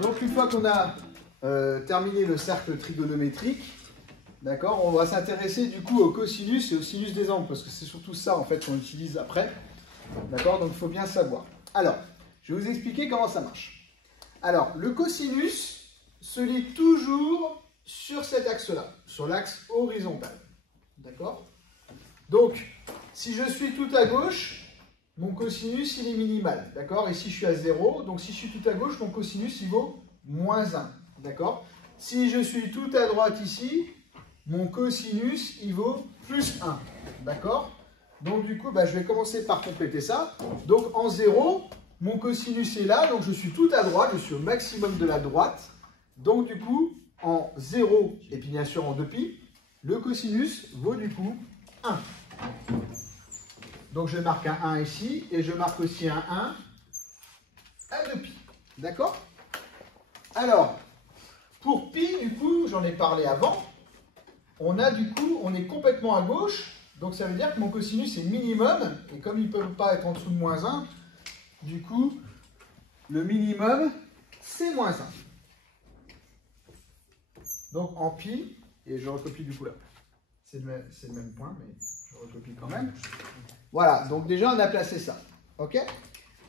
Donc une fois qu'on a terminé le cercle trigonométrique, d'accord, on va s'intéresser du coup au cosinus et au sinus des angles, parce que c'est surtout ça en fait qu'on utilise après. D'accord, donc il faut bien savoir. Alors, je vais vous expliquer comment ça marche. Alors, le cosinus se lit toujours sur cet axe-là, sur l'axe horizontal. D'accord? Donc, si je suis tout à gauche, mon cosinus, il est minimal. D'accord? Ici, je suis à 0. Donc, si je suis tout à gauche, mon cosinus, il vaut moins 1. D'accord? Si je suis tout à droite ici, mon cosinus, il vaut plus 1. D'accord? Donc, du coup, je vais commencer par compléter ça. Donc, en 0, mon cosinus est là. Donc, je suis tout à droite. Je suis au maximum de la droite. Donc, du coup, en 0, et puis bien sûr en 2π, le cosinus vaut du coup 1. Donc, je marque un 1 ici. Et je marque aussi un 1 à 2π. D'accord? Alors, pour pi, du coup, j'en ai parlé avant. On est complètement à gauche. Donc, ça veut dire que mon cosinus est minimum. Et comme il ne peut pas être en dessous de moins 1, du coup, le minimum, c'est moins 1. Donc, en pi, et je recopie du coup là. C'est le même point, mais je recopie quand même. Voilà, donc déjà, on a placé ça. OK?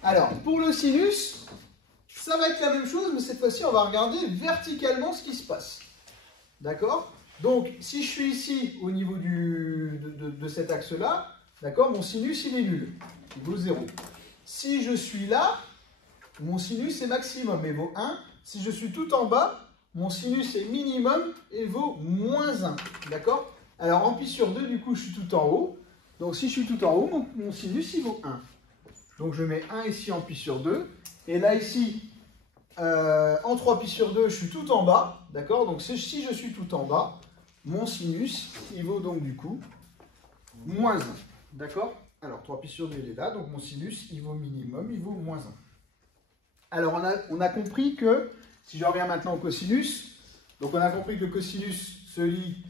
Alors, pour le sinus, ça va être la même chose, mais cette fois-ci, on va regarder verticalement ce qui se passe. D'accord? Donc, si je suis ici, au niveau de cet axe-là, d'accord, mon sinus, il est nul. Il vaut 0. Si je suis là, mon sinus est maximum et vaut 1. Si je suis tout en bas, mon sinus est minimum et vaut moins 1. D'accord? Alors, en pi sur 2, du coup, je suis tout en haut. Donc, si je suis tout en haut, mon sinus, il vaut 1. Donc, je mets 1 ici en pi sur 2. Et là, ici, en 3 pi sur 2, je suis tout en bas. D'accord? Donc, si je suis tout en bas, mon sinus, il vaut donc du coup moins 1. D'accord? Alors, 3 pi sur 2, il est là. Donc, mon sinus, il vaut minimum, il vaut moins 1. Alors, on a compris que, si je reviens maintenant au cosinus, donc on a compris que le cosinus se lit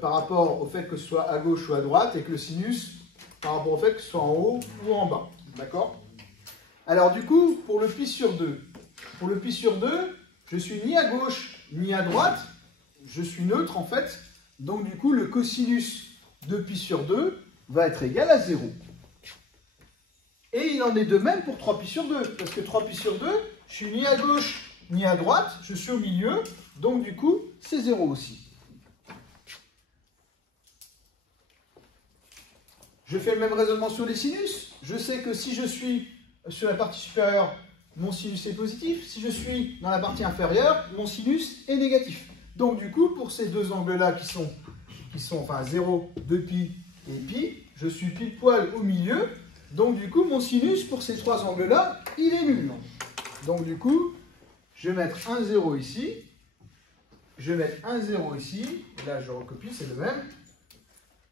par rapport au fait que ce soit à gauche ou à droite, et que le sinus par rapport au fait que ce soit en haut ou en bas. D'accord? Alors, du coup, pour le pi sur 2, je suis ni à gauche ni à droite, je suis neutre en fait, donc du coup, le cosinus de pi sur 2 va être égal à 0. Et il en est de même pour 3 pi sur 2, parce que 3 pi sur 2, je suis ni à gauche ni à droite, je suis au milieu, donc du coup, c'est 0 aussi. Je fais le même raisonnement sur les sinus. Je sais que si je suis sur la partie supérieure, mon sinus est positif. Si je suis dans la partie inférieure, mon sinus est négatif. Donc du coup, pour ces deux angles-là qui sont enfin 0, 2π et pi, je suis pile poil au milieu. Donc du coup, mon sinus pour ces trois angles-là, il est nul. Donc du coup, je vais mettre un 0 ici. Je vais mettre un 0 ici. Là, je recopie, c'est le même.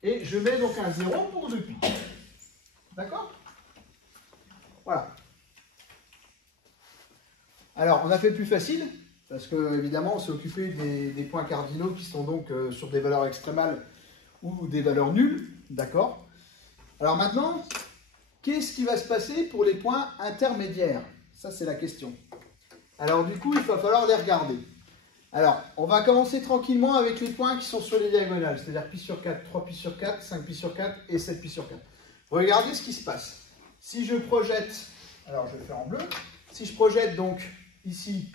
Et je mets donc un 0 pour 2π. D'accord? Voilà. Alors, on a fait le plus facile, parce que évidemment, on s'est occupé des points cardinaux qui sont donc sur des valeurs extrémales ou des valeurs nulles. D'accord? Alors maintenant, qu'est-ce qui va se passer pour les points intermédiaires? Ça, c'est la question. Alors du coup, il va falloir les regarder. Alors, on va commencer tranquillement avec les points qui sont sur les diagonales, c'est-à-dire pi sur 4, 3 pi sur 4, 5 pi sur 4 et 7 pi sur 4. Regardez ce qui se passe. Si je projette, alors je vais faire en bleu, si je projette donc ici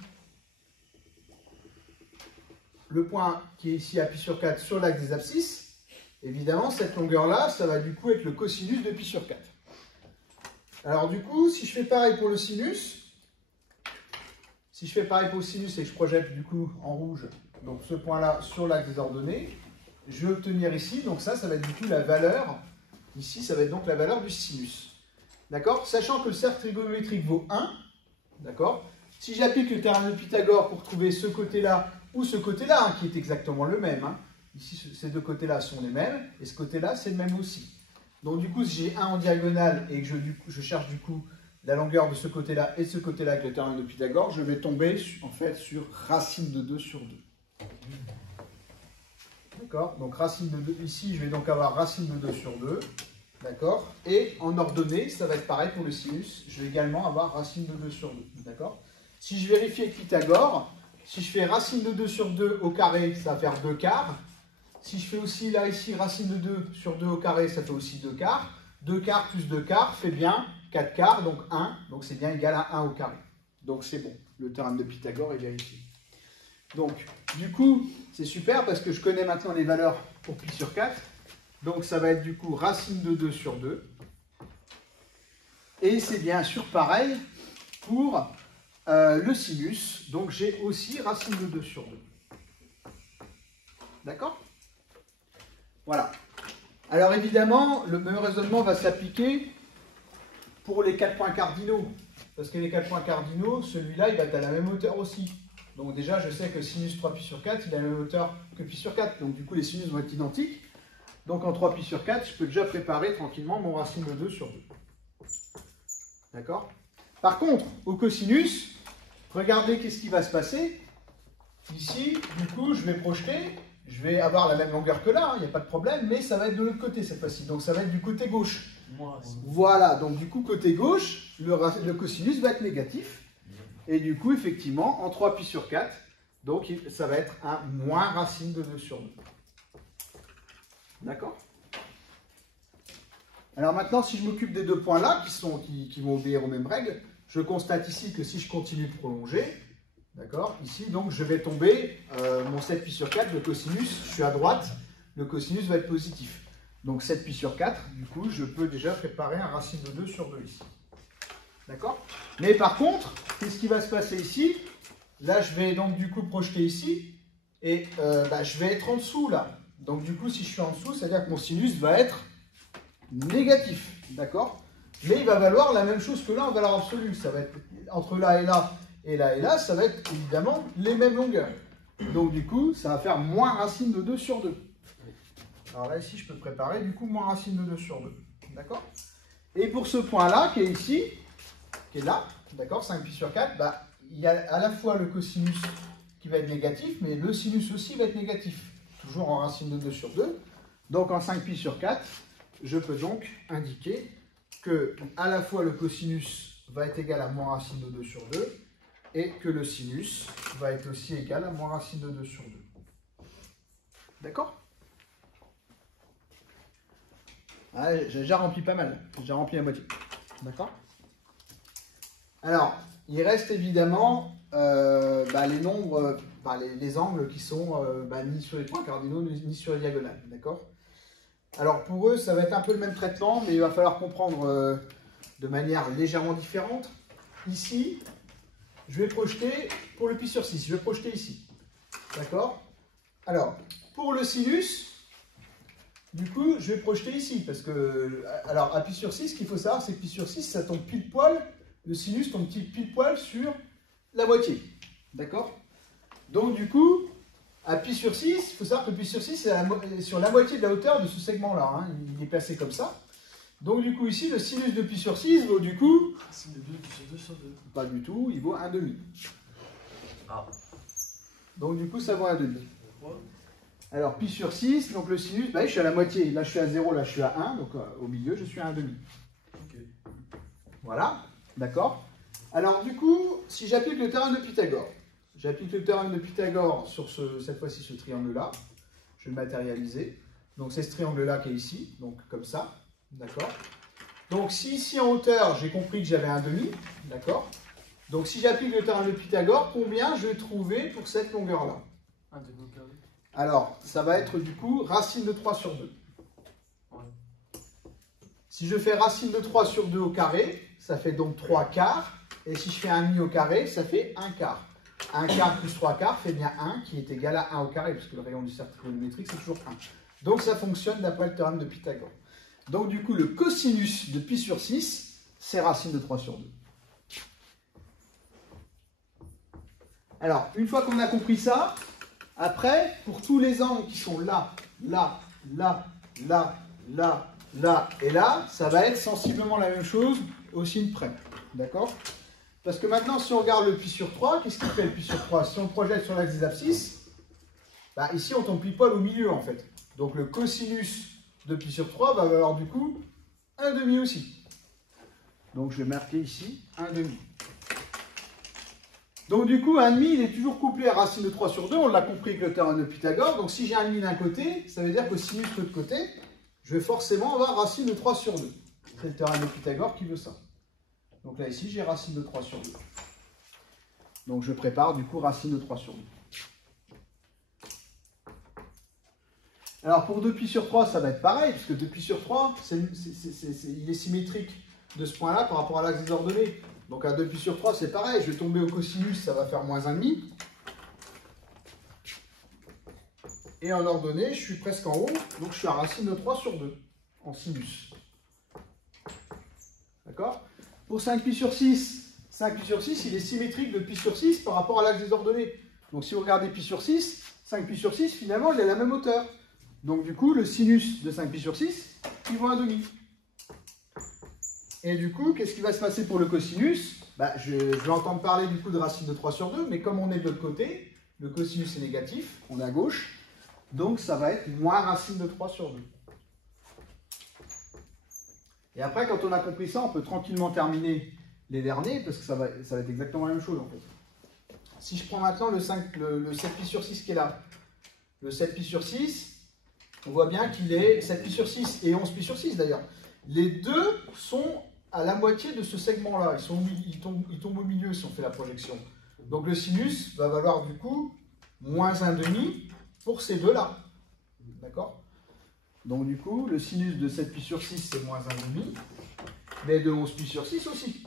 le point qui est ici à pi sur 4 sur l'axe des abscisses, évidemment cette longueur-là, ça va du coup être le cosinus de pi sur 4. Alors du coup, si je fais pareil pour le sinus, et que je projette du coup en rouge, donc ce point-là sur l'axe des ordonnées, je vais obtenir ici, donc ça va être du coup la valeur, ici ça va être donc la valeur du sinus. D'accord? Sachant que le cercle trigonométrique vaut 1, d'accord? Si j'applique le théorème de Pythagore pour trouver ce côté-là ou ce côté-là, hein, qui est exactement le même, hein, ici ces deux côtés-là sont les mêmes, et ce côté-là c'est le même aussi. Donc du coup, si j'ai 1 en diagonale et que je cherche du coup la longueur de ce côté-là et de ce côté-là avec le théorème de Pythagore, je vais tomber en fait sur racine de 2 sur 2. D'accord? Donc racine de 2, ici je vais donc avoir racine de 2 sur 2. D'accord? Et en ordonnée, ça va être pareil pour le sinus, je vais également avoir racine de 2 sur 2. D'accord? Si je vérifie avec Pythagore, si je fais racine de 2 sur 2 au carré, ça va faire 2 quarts. Si je fais aussi là, ici, racine de 2 sur 2 au carré, ça fait aussi 2 quarts. 2 quarts plus 2 quarts fait bien 4 quarts, donc 1. Donc c'est bien égal à 1 au carré. Donc c'est bon, le théorème de Pythagore est vérifié. Donc, du coup, c'est super parce que je connais maintenant les valeurs pour pi sur 4. Donc ça va être du coup racine de 2 sur 2. Et c'est bien sûr pareil pour le sinus. Donc j'ai aussi racine de 2 sur 2. D'accord? Voilà. Alors évidemment, le même raisonnement va s'appliquer pour les 4 points cardinaux. Parce que les 4 points cardinaux, celui-là, il va être à la même hauteur aussi. Donc déjà, je sais que sinus 3pi sur 4, il a la même hauteur que pi sur 4. Donc du coup, les sinus vont être identiques. Donc en 3pi sur 4, je peux déjà préparer tranquillement mon racine de 2 sur 2. D'accord? Par contre, au cosinus, regardez qu'est-ce qui va se passer. Ici, du coup, je vais projeter. Je vais avoir la même longueur que là, il n'y a pas de problème, mais ça va être de l'autre côté cette fois-ci. Donc ça va être du côté gauche. Voilà, donc du coup, côté gauche, le cosinus va être négatif. Et du coup, effectivement, en 3pi sur 4, donc ça va être un moins racine de 2 sur 2. D'accord? Alors maintenant, si je m'occupe des deux points là, qui vont obéir aux mêmes règles, je constate ici que si je continue de prolonger, d'accord, ici, donc je vais tomber, mon 7pi sur 4, le cosinus, je suis à droite, le cosinus va être positif. Donc 7pi sur 4, du coup, je peux déjà préparer un racine de 2 sur 2 ici. D'accord? Mais par contre, qu'est-ce qui va se passer ici? Là, je vais donc du coup projeter ici, et je vais être en dessous là. Donc du coup, si je suis en dessous, c'est-à-dire que mon sinus va être négatif. D'accord? Mais il va valoir la même chose que là en valeur absolue. Ça va être entre là et là, et là et là, ça va être évidemment les mêmes longueurs. Donc du coup, ça va faire moins racine de 2 sur 2. Alors là, ici, je peux préparer du coup moins racine de 2 sur 2. D'accord? Et pour ce point-là, qui est ici, qui est là, d'accord, 5pi sur 4, il y a à la fois le cosinus qui va être négatif, mais le sinus aussi va être négatif. Toujours en racine de 2 sur 2. Donc en 5pi sur 4, je peux donc indiquer que à la fois le cosinus va être égal à moins racine de 2 sur 2 et que le sinus va être aussi égal à moins racine de 2 sur 2. D'accord? J'ai déjà rempli pas mal. J'ai déjà rempli la moitié. D'accord? Alors, il reste évidemment les nombres, les angles qui sont ni sur les points cardinaux ni sur les diagonales. D'accord? Alors pour eux, ça va être un peu le même traitement, mais il va falloir comprendre de manière légèrement différente. Ici, je vais projeter pour le pi sur 6, je vais projeter ici. D'accord? Alors, pour le sinus, du coup, je vais projeter ici, parce que, alors à pi sur 6, ce qu'il faut savoir, c'est que pi sur 6, ça tombe pile poil, le sinus tombe pile poil sur la moitié. D'accord? Donc du coup, à pi sur 6, il faut savoir que pi sur 6, c'est sur la moitié de la hauteur de ce segment-là. Hein. Il est placé comme ça. Donc du coup, ici, le sinus de pi sur 6 vaut du coup... Racine de 2 sur 2 sur 2. Pas du tout, il vaut 1,5. Ah. Donc du coup, ça vaut 1,5. Alors, pi sur 6, donc le sinus, je suis à la moitié. Là, je suis à 0, là, je suis à 1. Donc au milieu, je suis à 1,5. Okay. Voilà, d'accord. Alors du coup, si j'applique le théorème de Pythagore, j'applique le théorème de Pythagore sur cette fois-ci ce triangle-là. Je vais le matérialiser. Donc c'est ce triangle-là qui est ici, donc comme ça. D'accord? Donc si ici en hauteur, j'ai compris que j'avais 1,5, d'accord? Donc si j'applique le théorème de Pythagore, combien je vais trouver pour cette longueur-là? 1,5 au carré. Alors, ça va être du coup racine de 3 sur 2. Ouais. Si je fais racine de 3 sur 2 au carré, ça fait donc 3 quarts. Et si je fais 1,5 au carré, ça fait 1 quart. 1 quart plus 3 quarts fait bien 1, qui est égal à 1 au carré, puisque le rayon du cercle trigonométrique, c'est toujours 1. Donc ça fonctionne d'après le théorème de Pythagore. Donc du coup, le cosinus de pi sur 6, c'est racine de 3 sur 2. Alors, une fois qu'on a compris ça, après, pour tous les angles qui sont là, là, là, là, là, là et là, ça va être sensiblement la même chose au signe près. D'accord? Parce que maintenant, si on regarde le pi sur 3, qu'est-ce qu'il fait le pi sur 3? Si on le projette sur l'axe des abscisses, ici on tombe pile poil au milieu en fait. Donc le cosinus de pi sur 3 va valoir du coup 1,5 aussi. Donc je vais marquer ici 1,5. Donc du coup, 1,5, il est toujours couplé à racine de 3 sur 2. On l'a compris avec le théorème de Pythagore. Donc si j'ai 1,5 d'un côté, ça veut dire que sinus de l'autre côté, je vais forcément avoir racine de 3 sur 2. C'est le théorème de Pythagore qui veut ça. Donc là, ici, j'ai racine de 3 sur 2. Donc je prépare du coup racine de 3 sur 2. Alors pour 2π sur 3, ça va être pareil, puisque 2π sur 3, il est symétrique de ce point-là par rapport à l'axe des ordonnées. Donc à 2π sur 3, c'est pareil, je vais tomber au cosinus, ça va faire moins 1,5. Et en ordonnée, je suis presque en haut, donc je suis à racine de 3 sur 2, en sinus. D'accord? Pour 5π sur 6, 5π sur 6, il est symétrique de π sur 6 par rapport à l'axe des ordonnées. Donc si vous regardez π sur 6, 5π sur 6, finalement, il est à la même hauteur. Donc du coup, le sinus de 5π sur 6, il vaut 1,5. Et du coup, qu'est-ce qui va se passer pour le cosinus? Je vais entendre parler du coup de racine de 3 sur 2, mais comme on est de l'autre côté, le cosinus est négatif, on est à gauche, donc ça va être moins racine de 3 sur 2. Et après, quand on a compris ça, on peut tranquillement terminer les derniers, parce que ça va être exactement la même chose en fait. Si je prends maintenant le 7π sur 6 qui est là, le 7π sur 6, on voit bien qu'il est 7π sur 6 et 11π sur 6 d'ailleurs. Les deux sont à la moitié de ce segment-là. Ils tombent au milieu si on fait la projection. Donc le sinus va valoir du coup moins 1,5 pour ces deux-là. D'accord? Donc du coup, le sinus de 7π sur 6, c'est moins 1,5. Mais de 11π sur 6 aussi.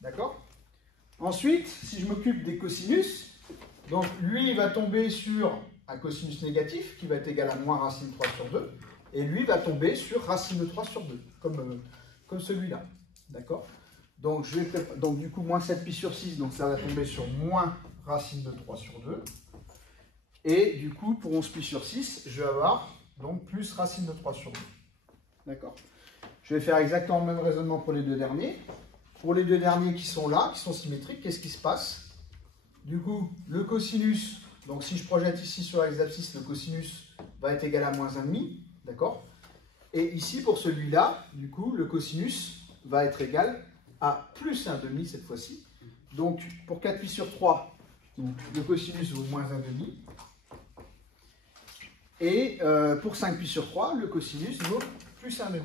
D'accord? Ensuite, si je m'occupe des cosinus, donc lui, il va tomber sur un cosinus négatif qui va être égal à moins racine 3 sur 2. Et lui va tomber sur racine de 3 sur 2, comme celui-là. D'accord? Donc, du coup, moins 7π sur 6, donc ça va tomber sur moins racine de 3 sur 2. Et du coup, pour 11π sur 6, je vais avoir donc plus racine de 3 sur 2. D'accord? Je vais faire exactement le même raisonnement pour les deux derniers. Pour les deux derniers qui sont là, qui sont symétriques, qu'est-ce qui se passe? Du coup, le cosinus, donc si je projette ici sur l'axe d'abscisse, le cosinus va être égal à moins 1,5. D'accord? Et ici, pour celui-là, du coup, le cosinus va être égal à plus 1,5 cette fois-ci. Donc, pour 4π sur 3, donc, le cosinus vaut moins 1,5. Et pour 5π sur 3, le cosinus vaut plus 1,5.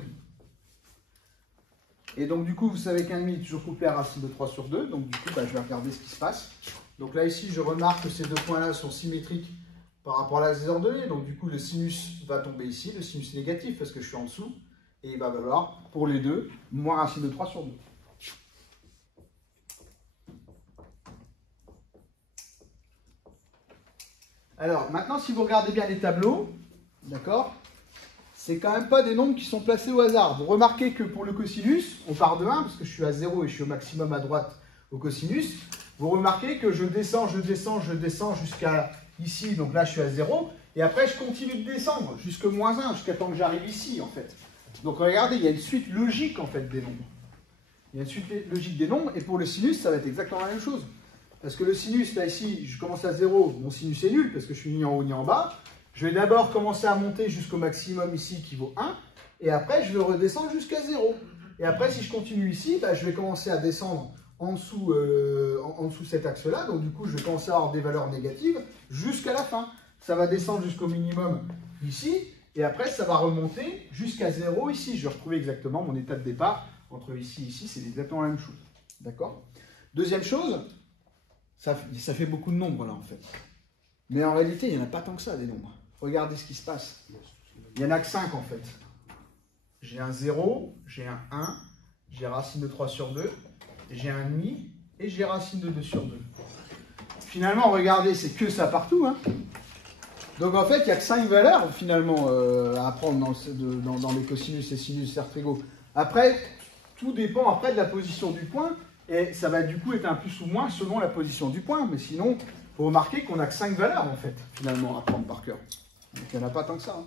Et donc, du coup, vous savez qu'un demi est toujours couplé à racine de 3 sur 2. Donc, du coup, je vais regarder ce qui se passe. Donc là, ici, je remarque que ces deux points-là sont symétriques par rapport à l'axe des ordonnées. Donc, du coup, le sinus va tomber ici. Le sinus négatif parce que je suis en dessous. Et il va valoir, pour les deux, moins racine de 3 sur 2. Alors, maintenant, si vous regardez bien les tableaux, d'accord, c'est quand même pas des nombres qui sont placés au hasard. Vous remarquez que pour le cosinus, on part de 1, parce que je suis à 0 et je suis au maximum à droite au cosinus. Vous remarquez que je descends jusqu'à ici, donc là je suis à 0. Et après, je continue de descendre jusqu'à moins 1, jusqu'à temps que j'arrive ici, en fait. Donc regardez, il y a une suite logique, en fait, des nombres. Il y a une suite logique des nombres, et pour le sinus, ça va être exactement la même chose. Parce que le sinus, là, ici, je commence à 0, mon sinus est nul, parce que je suis ni en haut ni en bas. Je vais d'abord commencer à monter jusqu'au maximum ici, qui vaut 1, et après, je vais redescendre jusqu'à 0. Et après, si je continue ici, je vais commencer à descendre en dessous cet axe-là, donc du coup, je vais commencer à avoir des valeurs négatives jusqu'à la fin. Ça va descendre jusqu'au minimum ici, et après, ça va remonter jusqu'à 0 ici. Je vais retrouver exactement mon état de départ entre ici et ici, c'est exactement la même chose. D'accord? Deuxième chose, ça fait beaucoup de nombres là, en fait. Mais en réalité, il n'y en a pas tant que ça, des nombres. Regardez ce qui se passe. Il n'y en a que 5, en fait. J'ai un 0, j'ai un 1, j'ai racine de 3 sur 2, j'ai un demi, et j'ai racine de 2 sur 2. Finalement, regardez, c'est que ça partout, hein. Donc en fait, il n'y a que 5 valeurs finalement à prendre dans les cosinus et sinus certrigaux. Après, tout dépend après de la position du point, et ça va du coup être un plus ou moins selon la position du point. Mais sinon, il faut remarquer qu'on n'a que 5 valeurs en fait, finalement, à prendre par cœur. Donc il n'y en a pas tant que ça. Hein.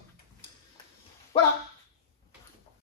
Voilà.